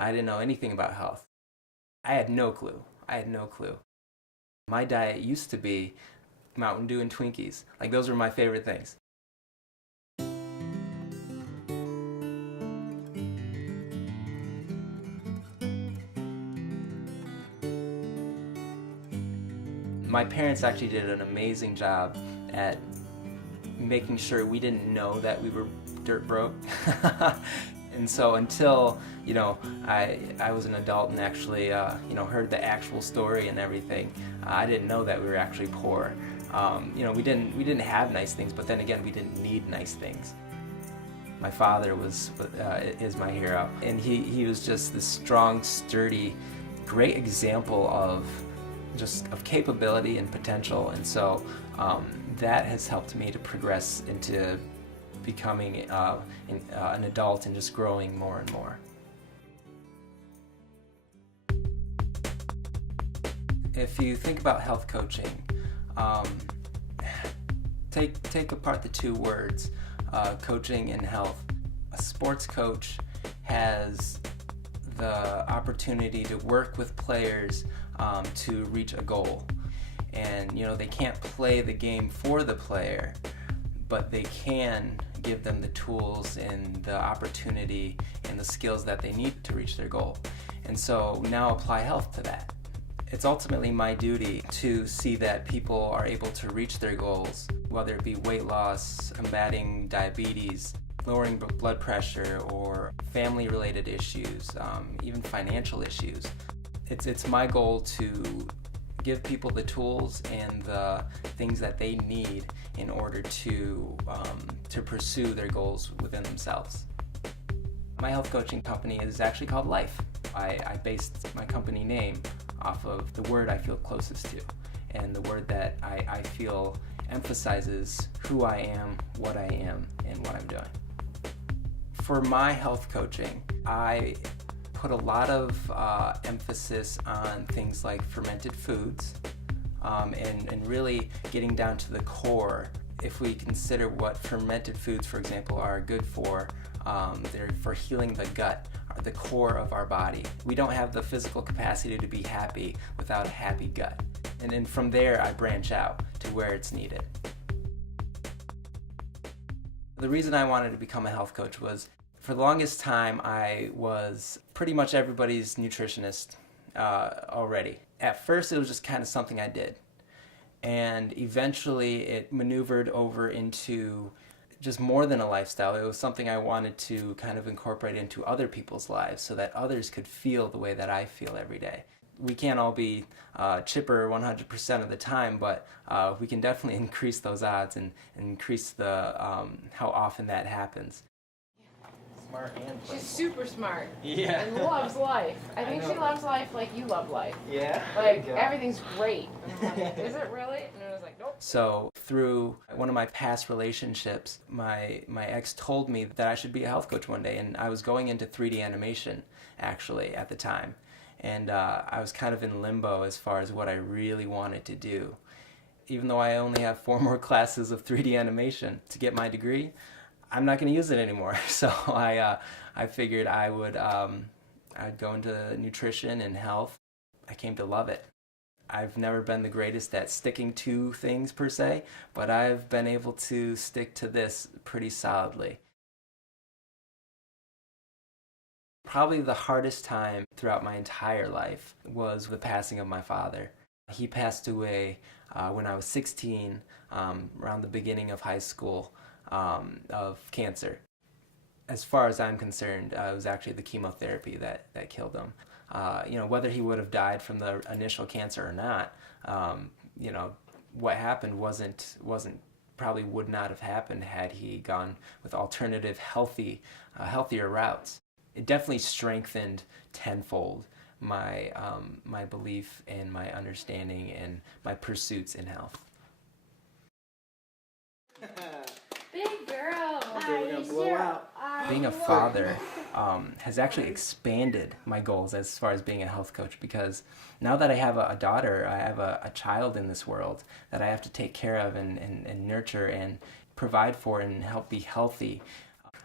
I didn't know anything about health. I had no clue. I had no clue. My diet used to be Mountain Dew and Twinkies. Like, those were my favorite things. My parents actually did an amazing job at making sure we didn't know that we were dirt broke. And so until, I was an adult and actually, heard the actual story and everything, I didn't know that we were actually poor. We didn't have nice things, but then again, we didn't need nice things. My father is my hero, and he was just this strong, sturdy, great example of capability and potential, and so that has helped me to progress into becoming an adult and just growing more and more. If you think about health coaching, take apart the two words, coaching and health. A sports coach has the opportunity to work with players to reach a goal. And they can't play the game for the player, but they can give them the tools and the opportunity and the skills that they need to reach their goal. And so now apply health to that. It's ultimately my duty to see that people are able to reach their goals, whether it be weight loss, combating diabetes, lowering blood pressure, or family-related issues, even financial issues. It's my goal to give people the tools and the things that they need in order to pursue their goals within themselves. My health coaching company is actually called Life. I based my company name off of the word I feel closest to, and the word that I feel emphasizes who I am, what I am, and what I'm doing. For my health coaching, I put a lot of emphasis on things like fermented foods, and really getting down to the core. If we consider what fermented foods, for example, are good for, they're for healing the gut, or the core of our body. We don't have the physical capacity to be happy without a happy gut. And then from there, I branch out to where it's needed. The reason I wanted to become a health coach was, for the longest time, I was pretty much everybody's nutritionist already. At first, it was just kind of something I did. And eventually, it maneuvered over into just more than a lifestyle. It was something I wanted to kind of incorporate into other people's lives so that others could feel the way that I feel every day. We can't all be chipper 100% of the time, but we can definitely increase those odds and increase the how often that happens. Smart and She's super smart. Yeah. And loves life. I think she loves life like you love life. Yeah. Like, everything's great. And I'm like, is it really? And I was like, nope. So through one of my past relationships, my ex told me that I should be a health coach one day, and I was going into 3D animation actually at the time. And I was kind of in limbo as far as what I really wanted to do. Even though I only have 4 more classes of 3D animation to get my degree, I'm not going to use it anymore. So I figured I'd go into nutrition and health. I came to love it. I've never been the greatest at sticking to things per se, but I've been able to stick to this pretty solidly. Probably the hardest time throughout my entire life was the passing of my father. He passed away when I was 16, around the beginning of high school, of cancer. As far as I'm concerned, it was actually the chemotherapy that killed him. Whether he would have died from the initial cancer or not, what happened probably would not have happened had he gone with alternative healthier routes. It definitely strengthened tenfold my belief and my understanding and my pursuits in health. Big girl. Okay, we're gonna blow out. Being a father has actually expanded my goals as far as being a health coach, because now that I have a daughter, I have a child in this world that I have to take care of and nurture and provide for and help be healthy.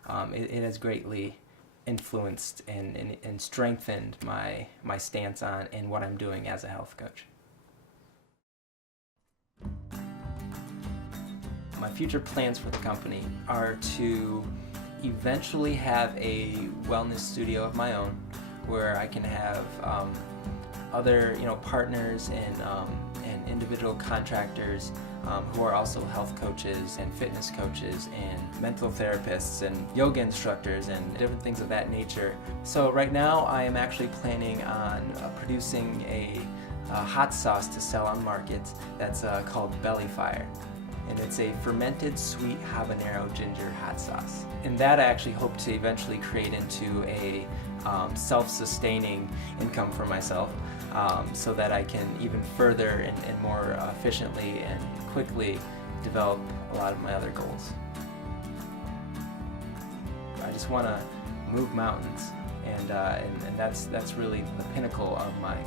It has greatly influenced and strengthened my stance on and what I'm doing as a health coach. My future plans for the company are to eventually have a wellness studio of my own, where I can have other partners and individual contractors who are also health coaches and fitness coaches and mental therapists and yoga instructors and different things of that nature. So right now I am actually planning on producing a hot sauce to sell on markets that's called Belly Fire. And it's a fermented sweet habanero ginger hot sauce. And that I actually hope to eventually create into a self-sustaining income for myself, so that I can even further and more efficiently and quickly develop a lot of my other goals. I just want to move mountains, and that's really the pinnacle of my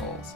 goals.